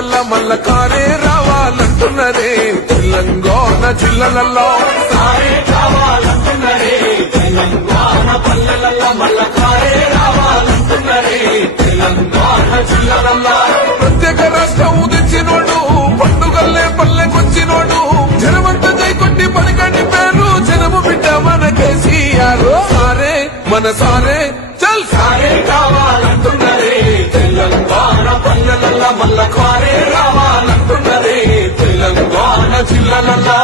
పల్లెలల్లా మల్ల కారే రావాలంటున్నరే తెలంగాణ జిల్లలల్లో సారే కావాలంటున్నరే తెలంగాణ పల్లెలల్లా మల్ల కారే రావాలంటున్నరే తెలంగాణ జిల్లలల్లా ప్రత్యేక రాష్ట్రం ఉదించినోడు పండుగల్లే పల్లెకొచ్చినోడు జనమంతా జై కొట్టి పలికండి పేరు జనము బిడ్డ మన కేసీఆర్ సారే మన సారే చల్ సారే కావాలంటున్నరే తెలంగాణ పల్లెలల్లా మల్ల కారే రావాలంటున్నరే తెలంగాణ జిల్లలల్లా